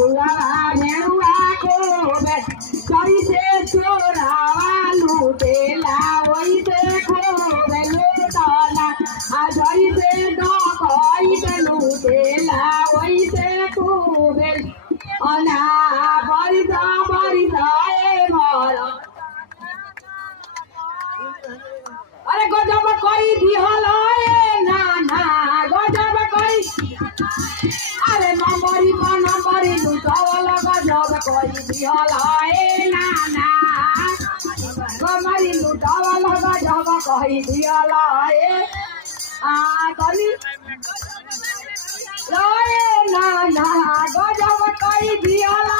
बुआ मेरुआ को कैसे चोरावा लूटेला वैसे खोबे लूटला जैसे डकैत लूटेला वैसे खोबे अना बरिस बरिस घर अरे गजब कई दिहल नाना गजब कई अरे नंबरी लुटवल गजब कई दिहल नाना नंबरी लुटवल गजब कई दिहल कभी नाना गजब कई दिहल।